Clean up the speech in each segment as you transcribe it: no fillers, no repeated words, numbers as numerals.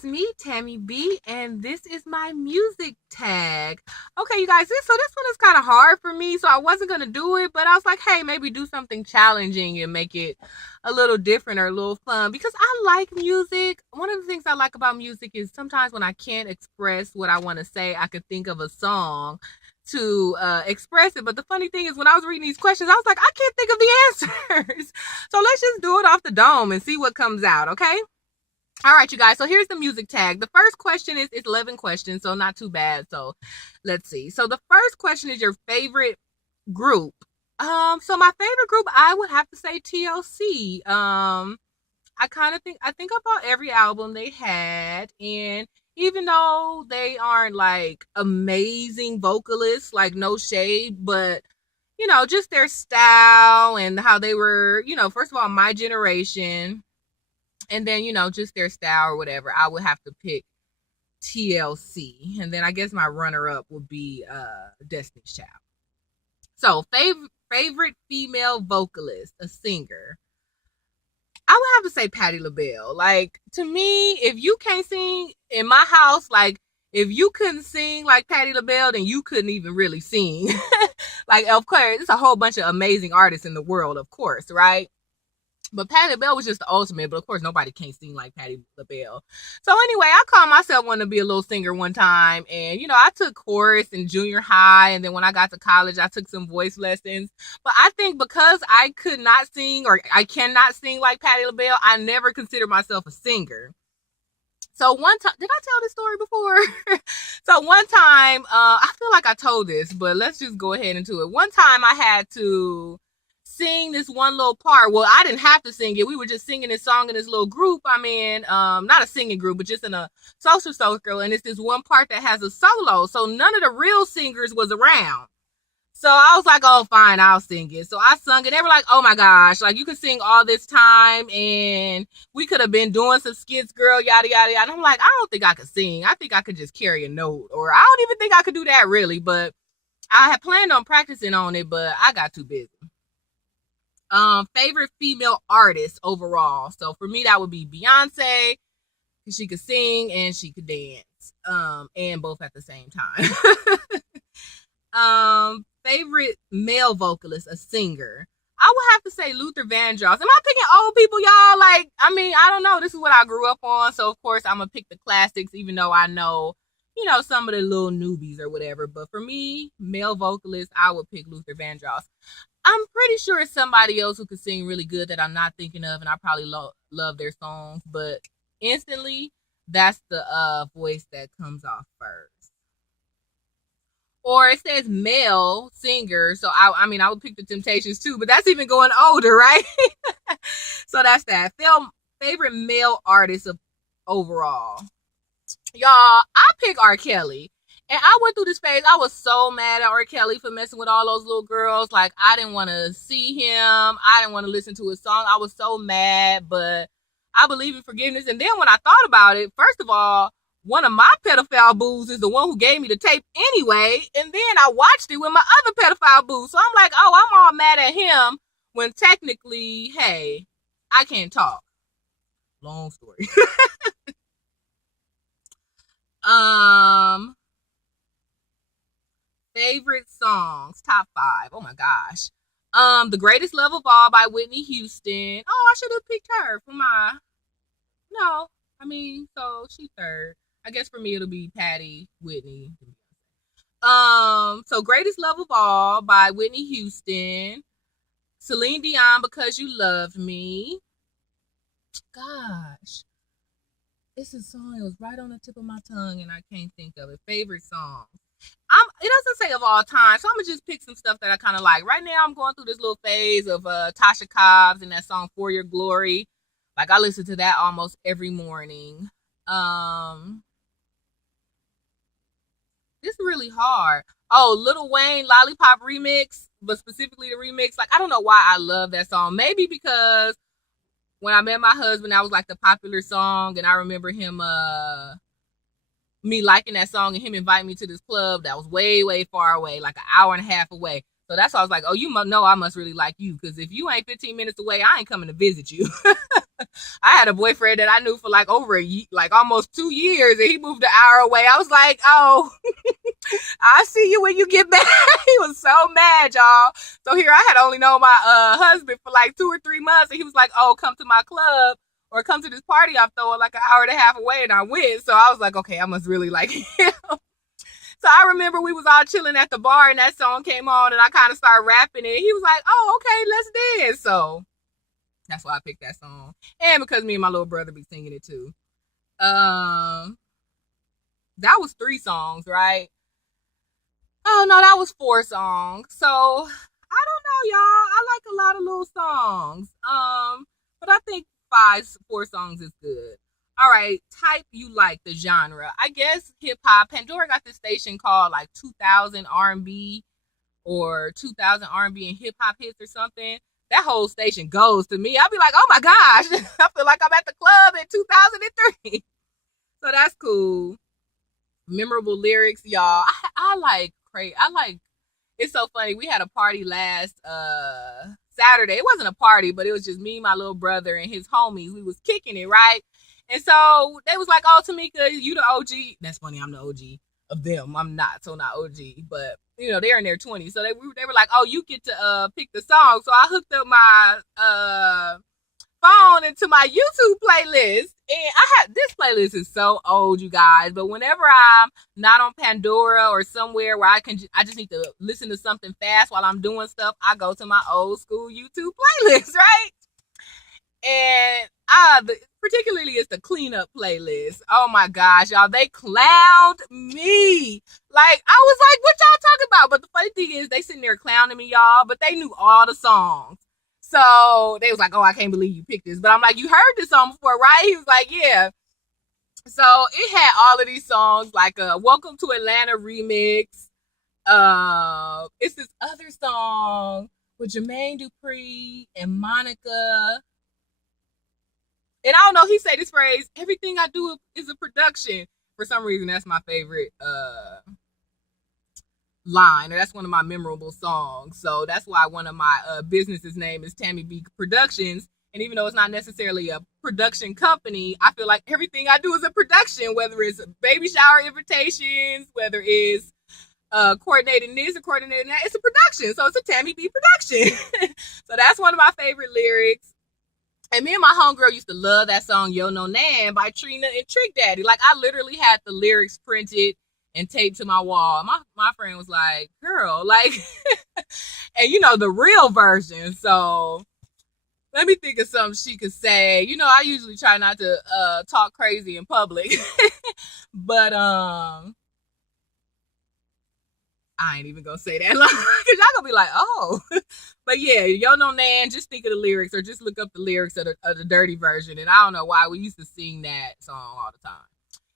is me, Tammy B, and this is my music tag. Okay, you guys, this one is kind of hard for me, so I wasn't gonna do it, but I was like, hey, maybe do something challenging and make it a little different or a little fun because I like music. One of the things I like about music is sometimes when I can't express what I want to say, I could think of a song to express it. But the funny thing is, when I was reading these questions, I was like, I can't think of the answers. So let's just do it off the dome and see what comes out, okay? All right, you guys. So here's the music tag. The first question is, it's 11 questions, so not too bad. So let's see. So the first question is your favorite group. So my favorite group, I would have to say TLC. I think about every album they had, and even though they aren't like amazing vocalists, like no shade, but just their style and how they were, first of all, my generation, and then just their style or whatever, I would have to pick TLC. And then I guess my runner-up would be Destiny's Child. So favorite female vocalist, a singer, I would have to say Patti LaBelle. Like, to me, if you can't sing in my house, like, if you couldn't sing like Patti LaBelle, then you couldn't even really sing. Like, of course, there's a whole bunch of amazing artists in the world, of course, right? But Patti LaBelle was just the ultimate. But of course, nobody can sing like Patti LaBelle. So anyway, I called myself wanting to be a little singer one time. And, I took chorus in junior high. And then when I got to college, I took some voice lessons. But I think because I could not sing, or I cannot sing like Patti LaBelle, I never considered myself a singer. So one time, did I tell this story before? So one time, I feel like I told this, but let's just go ahead into it. One time I had to sing this one little part. Well, I didn't have to sing it. We were just singing this song in this little group I'm in. Not a singing group, but just in a social circle. And it's this one part that has a solo. So none of the real singers was around. So I was like, oh, fine, I'll sing it. So I sung it. They were like, oh my gosh, like, you could sing all this time and we could have been doing some skits, girl, yada, yada, yada. And I'm like, I don't think I could sing. I think I could just carry a note, or I don't even think I could do that really. But I had planned on practicing on it, but I got too busy. Favorite female artist overall. So for me, that would be Beyonce, because she could sing and she could dance, and both at the same time. Favorite male vocalist, a singer, I would have to say Luther Vandross. Am I picking old people, y'all? Like, I don't know. This is what I grew up on, so of course I'm gonna pick the classics, even though I know, some of the little newbies or whatever. But for me, male vocalist, I would pick Luther Vandross. I'm pretty sure it's somebody else who could sing really good that I'm not thinking of, and I probably love their songs, but instantly, that's the voice that comes off first. Or it says male singer, so I would pick the Temptations too, but that's even going older, right? So that's that. Favorite male artist of overall. Y'all, I pick R. Kelly. And I went through this phase. I was so mad at R. Kelly for messing with all those little girls. Like, I didn't want to see him. I didn't want to listen to his song. I was so mad, but I believe in forgiveness. And then when I thought about it, first of all, one of my pedophile boos is the one who gave me the tape anyway. And then I watched it with my other pedophile boo. So I'm like, oh, I'm all mad at him when technically, hey, I can't talk. Long story. Favorite songs, top 5. Oh my gosh. The Greatest Love of All by Whitney Houston. Oh, I should have picked her for my. No, so she's third. I guess for me it'll be Patti, Whitney. So Greatest Love of All by Whitney Houston. Celine Dion, Because You Loved Me. Gosh. It's a song that was right on the tip of my tongue and I can't think of it. Favorite song. It doesn't say of all time, so I'm gonna just pick some stuff that I kind of like. Right now I'm going through this little phase of Tasha Cobbs and that song For Your Glory. Like, I listen to that almost every morning. It's really hard. Oh, Lil Wayne Lollipop remix, but specifically the remix. Like, I don't know why I love that song. Maybe because when I met my husband, that was like the popular song, and I remember him, me liking that song and him inviting me to this club that was way, way far away, like an hour and a half away. So that's why I was like, oh, you know I must really like you, because if you ain't 15 minutes away, I ain't coming to visit you. I had a boyfriend that I knew for like over like almost 2 years, and he moved an hour away. I was like, oh, I'll see you when you get back. He was so mad, y'all. So here I had only known my husband for like 2 or 3 months, and he was like, oh, come to my club or come to this party I'm throwing like an hour and a half away, and I went. So I was like, okay, I must really like him. So I remember we was all chilling at the bar and that song came on and I kind of started rapping it. He was like, oh, okay, let's dance. So that's why I picked that song. And because me and my little brother be singing it too. Um, that was 3 songs, right? Oh no, that was 4 songs. So I don't know, y'all. I like a lot of little songs. But I think 4 songs is good. All right, type you like the genre. I guess hip hop. Pandora got this station called like 2000 R&B or 2000 R&B and hip hop hits or something. That whole station goes to me. I'll be like, oh my gosh, I feel like I'm at the club in 2003. So that's cool. Memorable lyrics, y'all. I like crazy. I like. It's so funny. We had a party last Saturday. It wasn't a party, but it was just me, my little brother, and his homies. We was kicking it, right? And so they was like, "Oh, Tamika, you the OG." That's funny. I'm the OG of them. I'm not, so not OG, but you know they're in their 20s. So they were like, "Oh, you get to pick the song." So I hooked up my phone into my YouTube playlist. And this playlist is so old, you guys. But whenever I'm not on Pandora or somewhere where I just need to listen to something fast while I'm doing stuff, I go to my old school YouTube playlist, right? And particularly it's the cleanup playlist. Oh my gosh, y'all, they clowned me. Like I was like, what y'all talking about? But the funny thing is, they sitting there clowning me, y'all. But they knew all the songs. So they was like, oh, I can't believe you picked this. But I'm like, you heard this song before, right? He was like, yeah. So it had all of these songs, like a Welcome to Atlanta remix. It's this other song with Jermaine Dupri and Monica. And I don't know, he said this phrase, everything I do is a production. For some reason, that's my favorite line, or that's one of my memorable songs. So that's why one of my businesses name is Tammy B Productions. And even though it's not necessarily a production company, I feel like everything I do is a production, whether it's baby shower invitations, whether it's coordinating this or coordinating that, it's a production. So it's a Tammy B production. So that's one of my favorite lyrics. And me and my homegirl used to love that song Yo No Nan by Trina and Trick Daddy. Like I literally had the lyrics printed and taped to my wall. My friend was like, girl, like, and you know, the real version. So let me think of something she could say. You know, I usually try not to talk crazy in public. But I ain't even gonna say that line because y'all gonna be like, oh. But yeah, Yo No Nan, just think of the lyrics or just look up the lyrics of the dirty version. And I don't know why we used to sing that song all the time.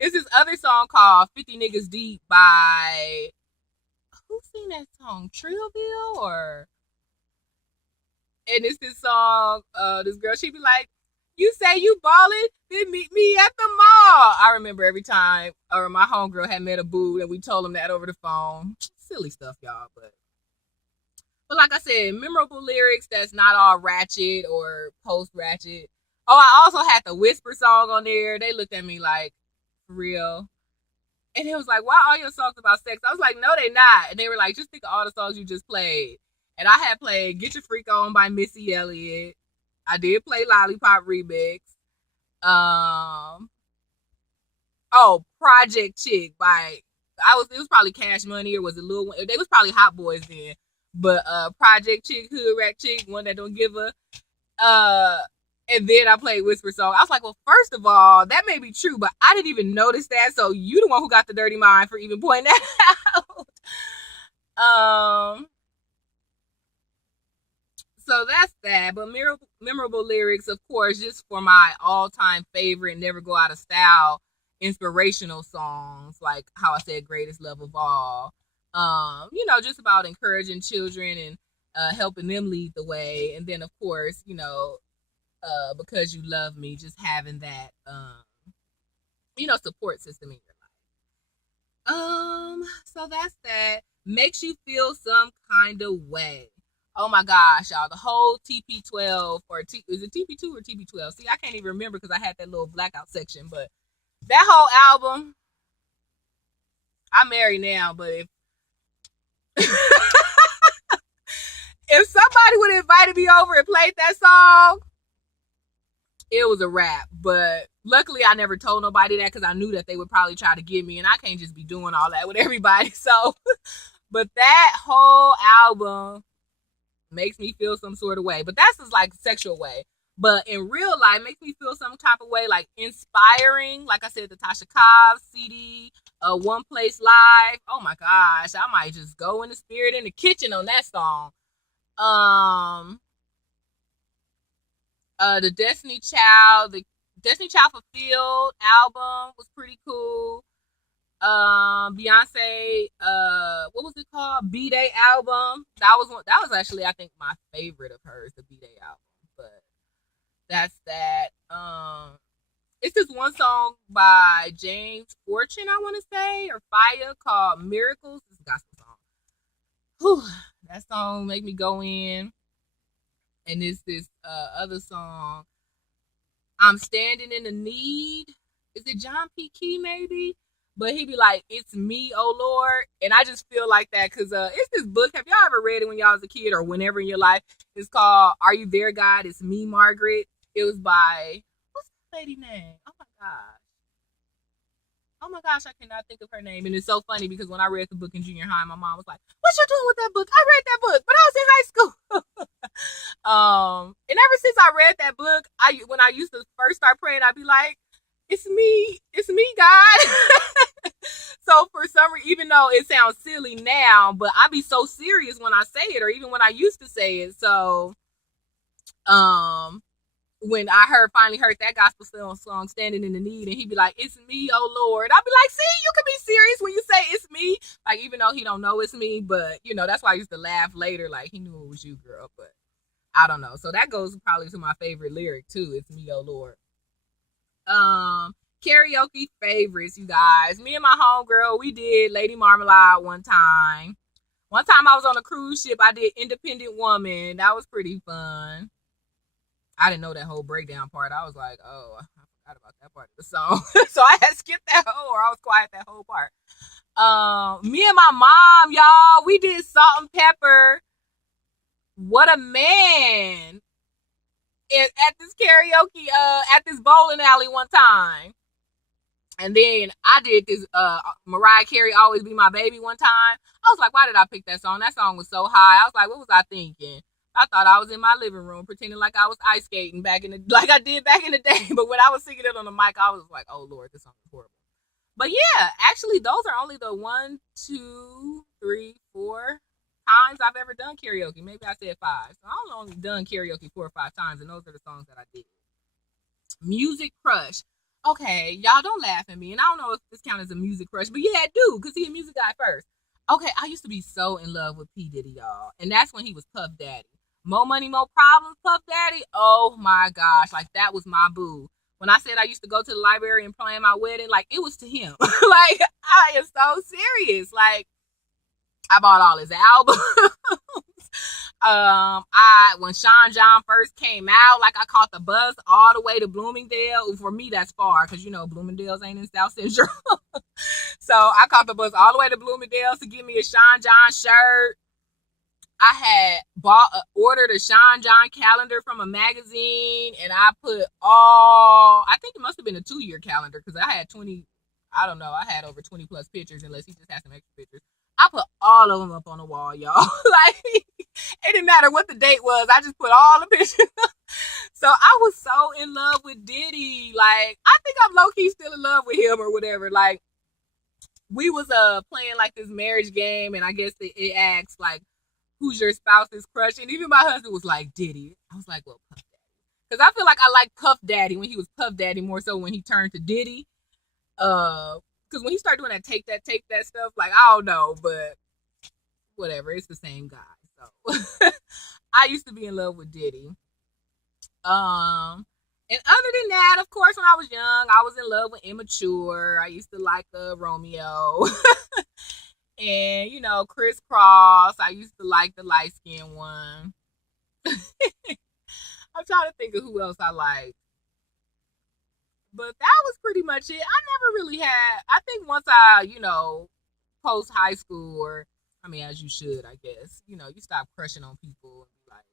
It's this other song called 50 Niggas Deep by, who sing that song? Trillville or? And it's this song, this girl, she be like, you say you ballin', then meet me at the mall. I remember every time, or my homegirl had met a boo and we told him that over the phone. Silly stuff, y'all, but like I said, memorable lyrics that's not all ratchet or post ratchet. Oh, I also had the Whisper song on there. They looked at me like, for real. And it was like, why all your songs about sex? I was like, no, they not. And they were like, just think of all the songs you just played. And I had played Get Your Freak On by Missy Elliott. I did play Lollipop Remix. Project Chick by, it was probably Cash Money or was it Lil Wayne? They was probably Hot Boys then. But Project Chick, Hood Rat Chick, one that don't give a and then I played Whisper Song. I was like, well, first of all, that may be true, but I didn't even notice that. So you the one who got the dirty mind for even pointing that out. So that's that. But memorable lyrics, of course, just for my all-time favorite, never go out of style, inspirational songs, like how I said, Greatest Love of All. You know, just about encouraging children and helping them lead the way. And then, of course, you know, Because You Love Me, just having that, you know, support system in your life. So that's that. Makes you feel some kind of way. Oh my gosh, y'all. The whole TP12 or is it TP2 or TP12? See, I can't even remember because I had that little blackout section. But that whole album, I'm married now, but if if somebody would have invited me over and played that song, it was a wrap. But luckily, I never told nobody that because I knew that they would probably try to get me, and I can't just be doing all that with everybody. So, but that whole album makes me feel some sort of way. But that's just like sexual way. But in real life, makes me feel some type of way, like inspiring. Like I said, the Tasha Cobbs CD, One Place Live. Oh my gosh, I might just go in the spirit in the kitchen on that song. The Destiny Child Fulfilled album was pretty cool. Beyonce, what was it called? B-Day album. That was actually, I think, my favorite of hers, the B-Day album. But that's that. It's this one song by James Fortune, I want to say, or Fire, called Miracles. It's a gospel song. Whew, that song made me go in. And it's this other song, I'm Standing in the Need. Is it John P. Key, maybe? But he be like, it's me, oh Lord. And I just feel like that because it's this book. Have y'all ever read it when y'all was a kid or whenever in your life? It's called Are You There, God? It's Me, Margaret. It was by, what's that lady name? Oh my gosh, I cannot think of her name. And it's so funny because when I read the book in junior high, my mom was like, what you doing with that book? I read that book, but I was in high school. And ever since I read that book, when I used to first start praying, I'd be like, it's me, God. So for some reason, even though it sounds silly now, but I be so serious when I say it, or even when I used to say it. So, when I finally heard that gospel song, Standing in the Need, and he'd be like, it's me, oh Lord. I'd be like, see, you can be serious when you say it's me. Like, even though he don't know it's me, but, that's why I used to laugh later, like, he knew it was you, girl, but I don't know. So that goes probably to my favorite lyric, too. It's me, oh Lord. Karaoke favorites, you guys. Me and my homegirl, we did Lady Marmalade one time. One time I was on a cruise ship, I did Independent Woman. That was pretty fun. I didn't know that whole breakdown part. I was like, oh, I forgot about that part of the song. So I had skipped that whole, or I was quiet that whole part. Me and my mom, y'all, we did Salt-N-Pepa. What a Man at this karaoke, at this bowling alley one time. And then I did this Mariah Carey, Always Be My Baby one time. I was like, why did I pick that song? That song was so high. I was like, what was I thinking? I thought I was in my living room pretending like I was ice skating like I did back in the day. But when I was singing it on the mic, I was like, oh Lord, this song is horrible. But yeah, actually those are only the 1, 2, 3, 4 times I've ever done karaoke. Maybe I said 5. So I've only done karaoke 4 or 5 times, and those are the songs that I did. Music crush. Okay, y'all don't laugh at me. And I don't know if this counts as a music crush, but yeah, it do, because he's a music guy first. Okay, I used to be so in love with P. Diddy, y'all. And that's when he was Puff Daddy. More Money, More Problems, Puff Daddy. Oh my gosh, like that was my boo. When I said I used to go to the library and plan my wedding, like it was to him. Like, I am so serious. Like, I bought all his albums. When Sean John first came out, like I caught the bus all the way to Bloomingdale. For me, that's far because Bloomingdale's ain't in South Central. So I caught the bus all the way to Bloomingdale's to get me a Sean John shirt. I had ordered a Sean John calendar from a magazine, and I think it must have been a 2-year calendar because I had 20, I don't know, I had over 20 plus pictures unless he just had some extra pictures. I put all of them up on the wall, y'all. Like, it didn't matter what the date was. I just put all the pictures up. So I was so in love with Diddy. Like, I think I'm low-key still in love with him or whatever. Like, we was playing like this marriage game, and I guess it asks like, who's your spouse's crush? And even my husband was like, Diddy. I was like, well, Puff Daddy. Because I feel like I like Puff Daddy when he was Puff Daddy more so when he turned to Diddy. Because when he started doing that take that stuff, like, I don't know, but whatever. It's the same guy. So I used to be in love with Diddy. And other than that, of course, when I was young, I was in love with Immature. I used to like Romeo. And, you know, Crisscross. I used to like the light skinned one. I'm trying to think of who else I like. But that was pretty much it. I never really had, I think once I, you know, post high school, or, I mean, as you should, I guess, you know, you stop crushing on people and be like,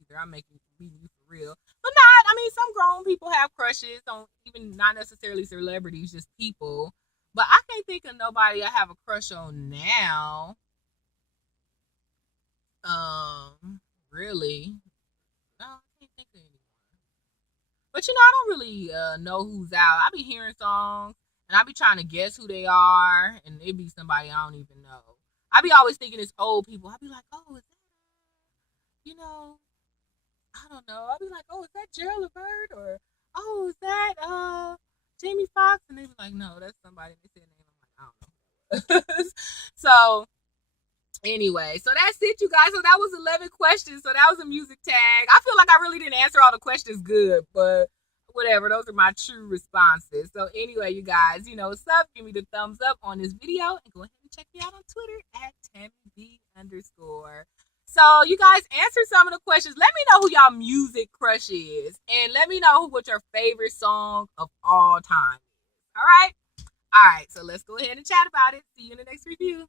either I'm making meeting you for real. But not, I mean, some grown people have crushes on even not necessarily celebrities, just people. But I can't think of nobody I have a crush on now. Really. No, I can't think of anyone. But you know, I don't really know who's out. I be hearing songs and I be trying to guess who they are, and it be somebody I don't even know. I be always thinking it's old people. I be like, oh, is that, you know, I don't know. I be like, oh, is that Gerald Levert, or oh, is that Jamie Foxx? And they be like, no, that's somebody. They say name. I'm like, I don't know. So anyway, so that's it, you guys. So that was 11 questions. So that was a music tag. I feel like I really didn't answer all the questions good, but whatever. Those are my true responses. So anyway, you guys, you know what's up. Give me the thumbs up on this video and go ahead and check me out on Twitter at TammyB_. So you guys answer some of the questions. Let me know who y'all music crush is, and let me know what your favorite song of all time is. All right? All right, so let's go ahead and chat about it. See you in the next review.